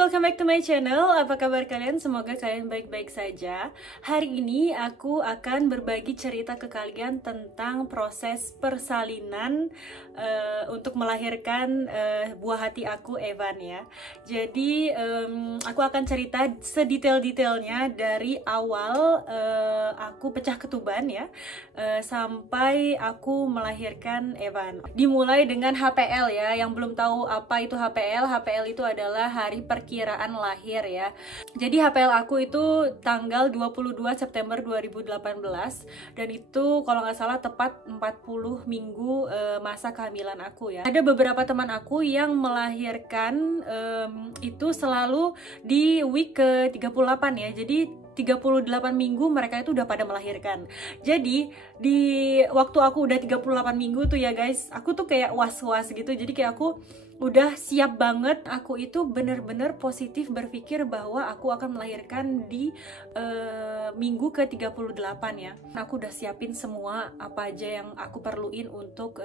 Welcome back to my channel. Apa kabar kalian? Semoga kalian baik-baik saja. Hari ini aku akan berbagi cerita ke kalian tentang proses persalinan untuk melahirkan buah hati aku, Evan ya. Jadi aku akan cerita sedetail-detailnya dari awal aku pecah ketuban ya, sampai aku melahirkan Evan. Dimulai dengan HPL ya. Yang belum tahu apa itu HPL, HPL itu adalah hari perkiraan lahir ya. Jadi HPL aku itu tanggal 22 September 2018 dan itu kalau nggak salah tepat 40 minggu masa kehamilan aku ya. Ada beberapa teman aku yang melahirkan itu selalu di week ke 38 ya. Jadi 38 minggu mereka itu udah pada melahirkan. Jadi di waktu aku udah 38 minggu tuh ya guys, aku tuh kayak was-was gitu. Jadi kayak aku udah siap banget, aku itu bener-bener positif berpikir bahwa aku akan melahirkan di minggu ke-38 ya. Aku udah siapin semua apa aja yang aku perluin untuk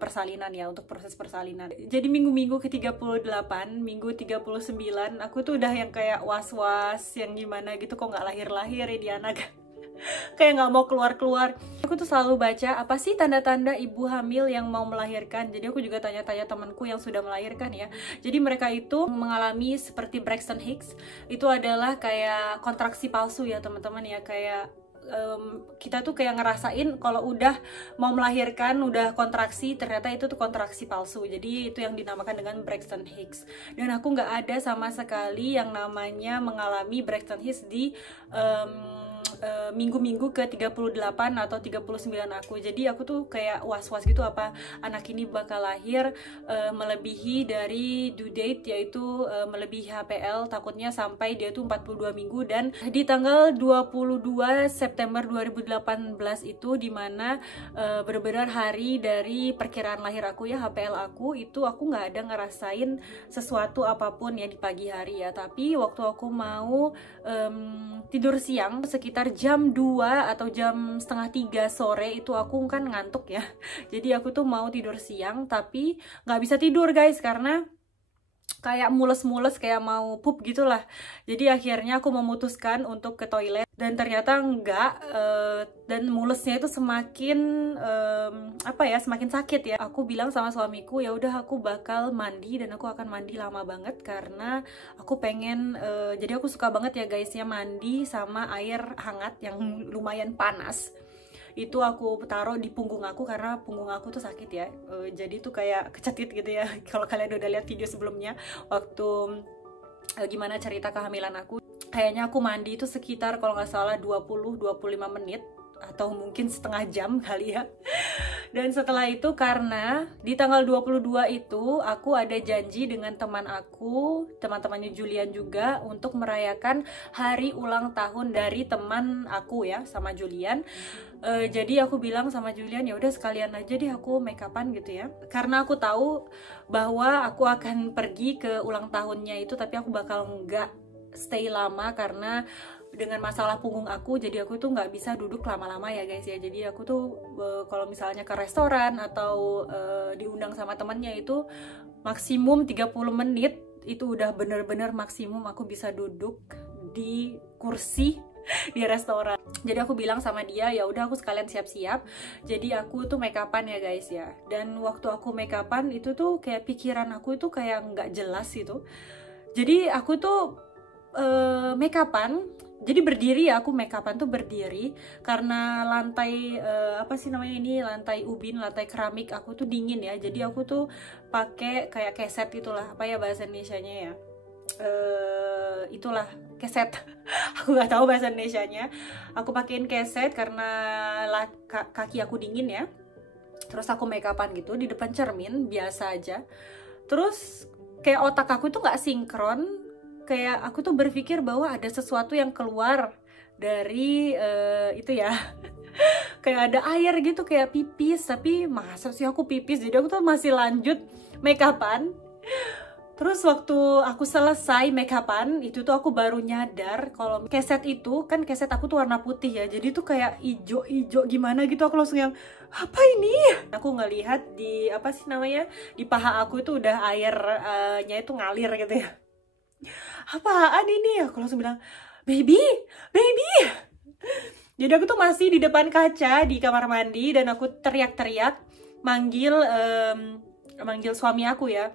persalinan ya, untuk proses persalinan. Jadi minggu-minggu ke-38, minggu 39, aku tuh udah yang kayak was-was, yang gimana gitu, kok nggak lahir-lahir ya di anak. Kayak nggak mau keluar-keluar. Aku tuh selalu baca apa sih tanda-tanda ibu hamil yang mau melahirkan. Jadi aku juga tanya-tanya temanku yang sudah melahirkan ya. Jadi mereka itu mengalami seperti Braxton Hicks. Itu adalah kayak kontraksi palsu ya teman-teman ya. Kayak kita tuh kayak ngerasain kalau udah mau melahirkan, udah kontraksi, ternyata itu tuh kontraksi palsu. Jadi itu yang dinamakan dengan Braxton Hicks. Dan aku nggak ada sama sekali yang namanya mengalami Braxton Hicks di minggu-minggu ke-38 atau 39 aku. Jadi aku tuh kayak was-was gitu, apa anak ini bakal lahir melebihi dari due date, yaitu melebihi HPL, takutnya sampai dia tuh 42 minggu. Dan di tanggal 22 September 2018 itu dimana benar-benar hari dari perkiraan lahir aku ya, HPL aku itu aku nggak ada ngerasain sesuatu apapun ya di pagi hari ya. Tapi waktu aku mau tidur siang sekitar jam 2 atau jam setengah 3 sore itu aku kan ngantuk ya. Jadi aku tuh mau tidur siang tapi nggak bisa tidur guys, karena kayak mules-mules, kayak mau pup gitulah. Jadi akhirnya aku memutuskan untuk ke toilet dan ternyata enggak, dan mulesnya itu semakin semakin sakit ya. Aku bilang sama suamiku, ya udah aku bakal mandi dan aku akan mandi lama banget karena aku pengen jadi aku suka banget ya guys ya mandi sama air hangat yang lumayan panas. Itu aku taruh di punggung aku karena punggung aku tuh sakit ya, jadi tuh kayak kecetit gitu ya. Kalau kalian udah lihat video sebelumnya waktu gimana cerita kehamilan aku, kayaknya aku mandi itu sekitar kalau nggak salah 20-25 menit atau mungkin setengah jam kali ya. Dan setelah itu karena di tanggal 22 itu aku ada janji dengan teman aku, teman-temannya Julian juga, untuk merayakan hari ulang tahun dari teman aku ya sama Julian. Jadi aku bilang sama Julian, ya udah sekalian aja deh aku make upan gitu ya. Karena aku tahu bahwa aku akan pergi ke ulang tahunnya itu, tapi aku bakal nggak stay lama karena dengan masalah punggung aku, jadi aku tuh nggak bisa duduk lama-lama ya guys ya. Jadi aku tuh kalau misalnya ke restoran atau diundang sama temannya itu maksimum 30 menit itu udah bener-bener maksimum aku bisa duduk di kursi di restoran. Jadi aku bilang sama dia, ya udah aku sekalian siap-siap. Jadi aku tuh make upan ya guys ya. Dan waktu aku make upan itu tuh kayak pikiran aku itu kayak nggak jelas gitu. Jadi aku tuh make upan, jadi berdiri ya, aku make upan tuh berdiri karena lantai lantai ubin, lantai keramik aku tuh dingin ya. Jadi aku tuh pakai kayak keset itulah, apa ya bahasa Indonesianya ya, itulah keset. Aku nggak tahu bahasa Indonesianya. Aku pakein keset karena kaki aku dingin ya. Terus aku make upan gitu di depan cermin biasa aja. Terus kayak otak aku tuh nggak sinkron. Kayak aku tuh berpikir bahwa ada sesuatu yang keluar dari itu ya. Kayak ada air gitu, kayak pipis. Tapi masa sih aku pipis? Jadi aku tuh masih lanjut make upan. Terus waktu aku selesai make upan, itu tuh aku baru nyadar kalau keset itu, kan keset aku tuh warna putih ya. Jadi tuh kayak ijo-ijo gimana gitu, aku langsung yang, apa ini? Aku ngelihat di, apa sih namanya, di paha aku itu udah airnya itu ngalir gitu ya. Apaan ini? Aku langsung bilang, baby, baby. Jadi aku tuh masih di depan kaca di kamar mandi dan aku teriak-teriak manggil manggil suami aku ya.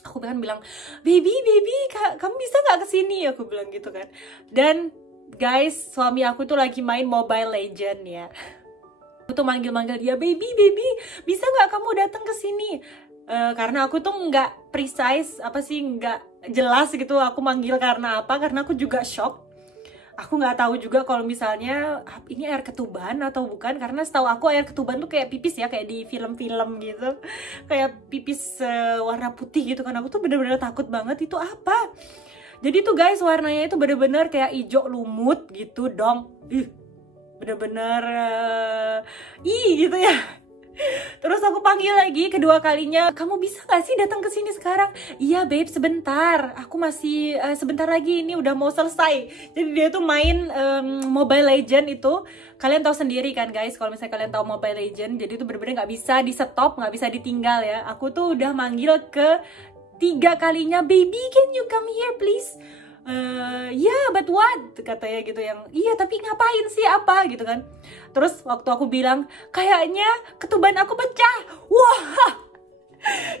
Aku kan bilang, baby, baby, kamu bisa nggak kesini? Aku bilang gitu kan. Dan guys, suami aku tuh lagi main Mobile Legend ya. Aku tuh manggil-manggil dia, baby, baby, bisa nggak kamu datang ke sini? Karena aku tuh nggak precise, apa sih, nggak jelas gitu. Aku manggil karena apa? Karena aku juga shock. Aku nggak tahu juga kalau misalnya ini air ketuban atau bukan, karena setahu aku air ketuban tuh kayak pipis ya, kayak di film-film gitu, kayak pipis warna putih gitu kan. Aku tuh bener-bener takut banget itu apa. Jadi tuh guys, warnanya itu bener-bener kayak hijau lumut gitu dong. Bener-bener gitu ya. Terus aku panggil lagi kedua kalinya, kamu bisa gak sih datang ke sini sekarang? Iya babe, sebentar, aku masih sebentar lagi, ini udah mau selesai. Jadi dia tuh main Mobile Legend itu, kalian tahu sendiri kan guys, kalau misalnya kalian tahu Mobile Legend, jadi itu bener-bener nggak bisa di stop, nggak bisa ditinggal ya. Aku tuh udah manggil ke 3 kalinya, baby can you come here please? Yeah, but what? Katanya gitu yang, iya tapi ngapain sih, apa gitu kan. Terus waktu aku bilang, kayaknya ketuban aku pecah. Wah,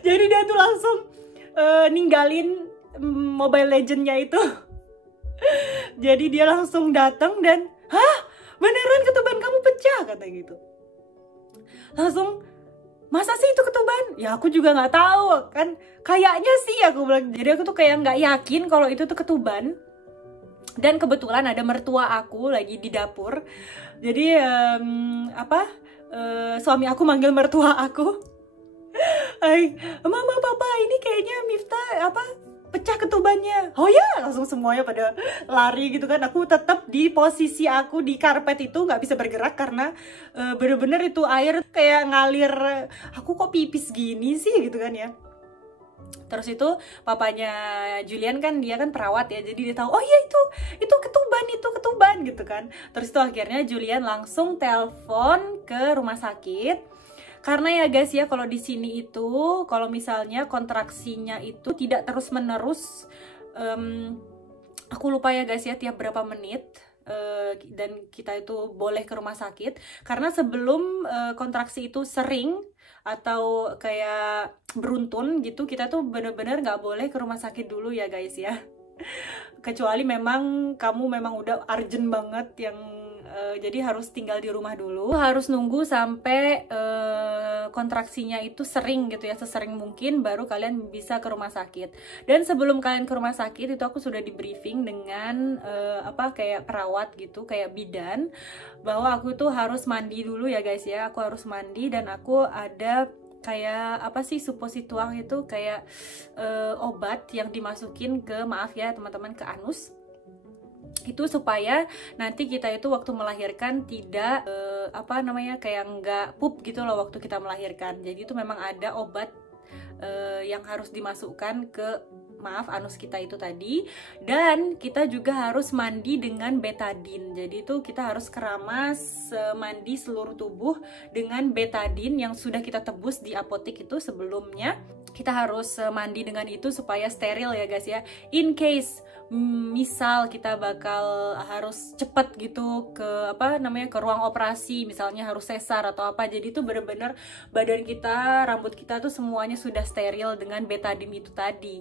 jadi dia tuh langsung ninggalin Mobile Legend-nya itu. Jadi dia langsung datang dan, hah, beneran ketuban kamu pecah? Kata gitu. Langsung, masa sih itu ketuban? Ya aku juga nggak tahu kan, kayaknya sih aku bilang. Jadi aku tuh kayak nggak yakin kalau itu tuh ketuban. Dan kebetulan ada mertua aku lagi di dapur. Jadi suami aku manggil mertua aku, hai mama papa, ini kayaknya Miftah pecah ketubannya. Oh ya, langsung semuanya pada lari gitu kan. Aku tetap di posisi aku di karpet itu, nggak bisa bergerak karena bener-bener itu air kayak ngalir. Aku kok pipis gini sih gitu kan ya. Terus itu papanya Julian kan, dia kan perawat ya, jadi dia tahu, oh iya itu ketuban gitu kan. Terus itu akhirnya Julian langsung telepon ke rumah sakit. Karena ya guys ya, kalau di sini itu kalau misalnya kontraksinya itu tidak terus menerus, aku lupa ya guys ya tiap berapa menit, dan kita itu boleh ke rumah sakit. Karena sebelum kontraksi itu sering atau kayak beruntun gitu, kita tuh bener-bener nggak boleh ke rumah sakit dulu ya guys ya. Kecuali memang kamu memang udah urgent banget yang jadi harus tinggal di rumah dulu, harus nunggu sampai kontraksinya itu sering gitu ya, sesering mungkin baru kalian bisa ke rumah sakit. Dan sebelum kalian ke rumah sakit itu aku sudah di briefing dengan kayak perawat gitu, kayak bidan, bahwa aku tuh harus mandi dulu ya guys ya. Aku harus mandi dan aku ada kayak apa sih, supositoir itu kayak obat yang dimasukin ke, maaf ya teman-teman, ke anus. Itu supaya nanti kita itu waktu melahirkan tidak kayak nggak pup gitu loh waktu kita melahirkan. Jadi itu memang ada obat yang harus dimasukkan ke, maaf, anus kita itu tadi. Dan kita juga harus mandi dengan betadine. Jadi itu kita harus keramas mandi seluruh tubuh dengan betadine yang sudah kita tebus di apotek itu sebelumnya. Kita harus mandi dengan itu supaya steril ya guys ya. In case misal kita bakal harus cepet gitu ke ke ruang operasi, misalnya harus sesar atau apa, jadi itu bener-bener badan kita, rambut kita tuh semuanya sudah steril dengan betadine itu tadi.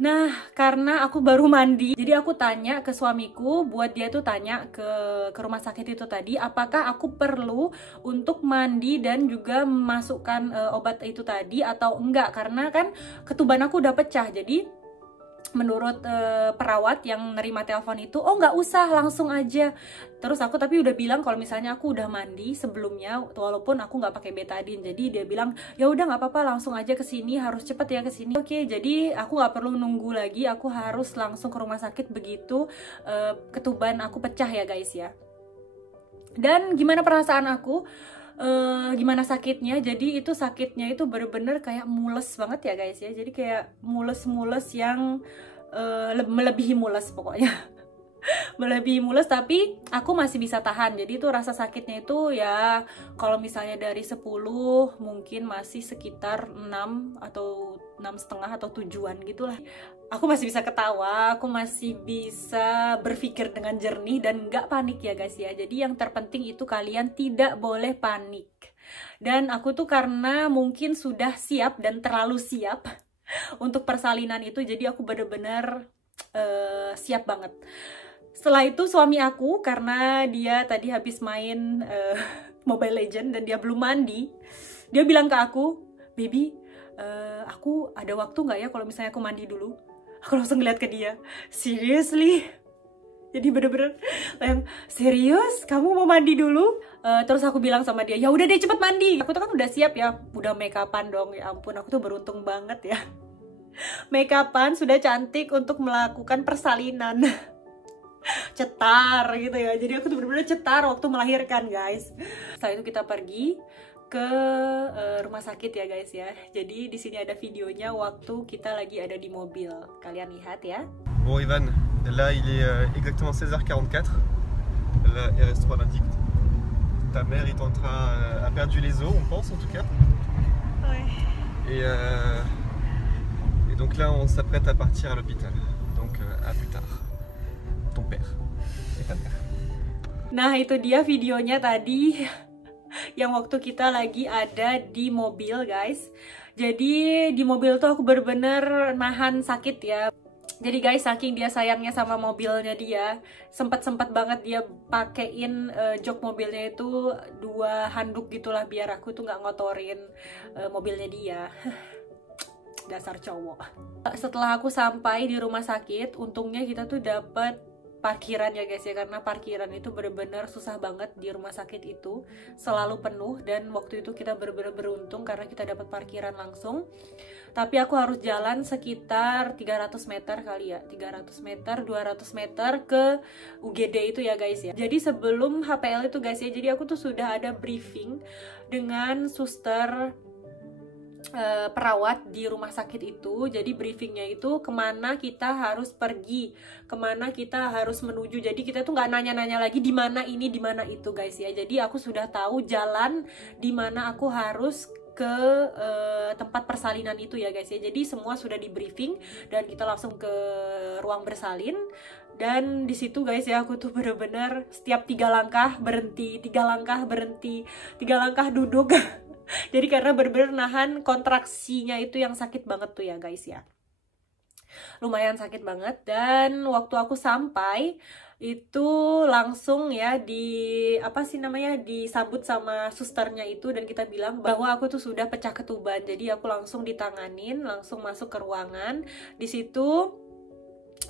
Nah, karena aku baru mandi, jadi aku tanya ke suamiku buat dia tuh tanya ke rumah sakit itu tadi, apakah aku perlu untuk mandi dan juga memasukkan obat itu tadi atau enggak, karena kan ketuban aku udah pecah. Jadi menurut perawat yang nerima telepon itu, oh nggak usah, langsung aja. Terus aku tapi udah bilang kalau misalnya aku udah mandi sebelumnya, walaupun aku nggak pakai betadine. Jadi dia bilang ya udah nggak apa-apa, langsung aja ke sini, harus cepet ya ke sini. Oke, jadi aku nggak perlu nunggu lagi, aku harus langsung ke rumah sakit begitu ketuban aku pecah ya guys ya. Dan gimana perasaan aku? gimana sakitnya. Jadi itu sakitnya itu bener-bener kayak mules banget ya guys ya. Jadi kayak mules-mules yang melebihi mules pokoknya. Melebihi mules, tapi aku masih bisa tahan. Jadi itu rasa sakitnya itu ya kalau misalnya dari 10 mungkin masih sekitar 6 atau 6,5 atau 7-an gitulah. Aku masih bisa ketawa, aku masih bisa berpikir dengan jernih dan nggak panik ya guys ya. Jadi yang terpenting itu kalian tidak boleh panik. Dan aku tuh karena mungkin sudah siap dan terlalu siap untuk persalinan itu, jadi aku bener-bener siap banget. Setelah itu suami aku, karena dia tadi habis main Mobile Legends dan dia belum mandi, dia bilang ke aku, "Baby, aku ada waktu nggak ya kalau misalnya aku mandi dulu?" Aku langsung ngeliat ke dia, "Seriously?" Jadi bener-bener yang, "Serius? Kamu mau mandi dulu?" Terus aku bilang sama dia, "Ya udah deh cepet mandi." Aku tuh kan udah siap ya, udah make upan dong. Ya ampun, aku tuh beruntung banget ya. Make upan sudah cantik untuk melakukan persalinan. Cetar gitu ya, jadi aku tuh bener-bener cetar waktu melahirkan guys. Setelah itu kita pergi ke rumah sakit ya guys ya. Jadi di sini ada videonya waktu kita lagi ada di mobil, kalian lihat ya. Bon Ivan, là il est exactement 16h44. La RS3 l'indique. Ta mère est en train, a perdu les os, on pense en tout cas. Ouais. Et donc là on s'apprête à partir à l'hôpital. Donc à plus tard. Ton père et ta mère. Nah itu dia videonya tadi yang waktu kita lagi ada di mobil guys. Jadi di mobil tuh aku bener-bener nahan sakit ya. Jadi guys, saking dia sayangnya sama mobilnya dia, sempat banget dia pakein jok mobilnya itu 2 handuk gitulah biar aku tuh nggak ngotorin mobilnya dia. Dasar cowok. Setelah aku sampai di rumah sakit, untungnya kita tuh dapet parkiran ya guys ya, karena parkiran itu bener-bener susah banget di rumah sakit itu, selalu penuh. Dan waktu itu kita bener-bener beruntung karena kita dapat parkiran langsung. Tapi aku harus jalan sekitar 300 meter kali ya, 300 meter, 200 meter ke UGD itu ya guys ya. Jadi sebelum HPL itu guys ya, jadi aku tuh sudah ada briefing dengan suster perawat di rumah sakit itu. Jadi briefingnya itu kemana kita harus pergi, kemana kita harus menuju. Jadi kita tuh nggak nanya-nanya lagi di mana ini, di mana itu guys ya. Jadi aku sudah tahu jalan di mana aku harus ke tempat persalinan itu ya guys ya. Jadi semua sudah di briefing dan kita langsung ke ruang bersalin. Dan di situ guys ya, aku tuh bener-bener setiap 3 langkah berhenti, 3 langkah berhenti, 3 langkah duduk. Jadi karena bener-bener nahan kontraksinya itu yang sakit banget tuh ya guys ya. Lumayan sakit banget. Dan waktu aku sampai itu langsung ya disambut sama susternya itu, dan kita bilang bahwa aku tuh sudah pecah ketuban. Jadi aku langsung ditanganin, langsung masuk ke ruangan. Di situ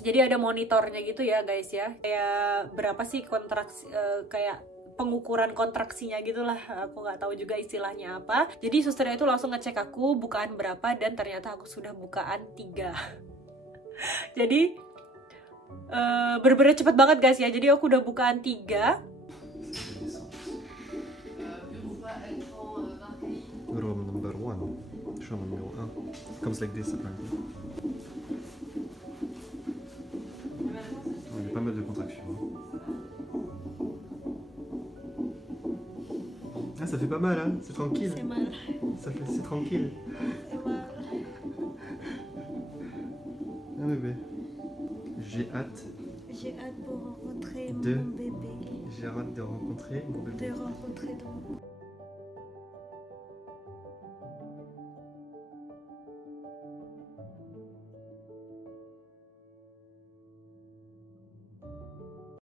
jadi ada monitornya gitu ya guys ya. Kayak berapa sih kontraksi, kayak pengukuran kontraksinya gitulah, aku nggak tahu juga istilahnya apa. Jadi susternya itu langsung ngecek aku bukaan berapa, dan ternyata aku sudah bukaan 3. Jadi bener-bener cepet banget guys ya. Jadi aku udah bukaan 3. Room number 1, chambre numéro 1. Comme c'est like this, ça peut être. Il y a pas mal de contractions. Ah, ça fait pas mal, hein? C'est tranquille. C'est mal. C'est tranquille. C'est mal. Ah bébé. J'ai hâte. J'ai hâte pour rencontrer mon bébé. J'ai hâte de rencontrer mon bébé. De rencontrer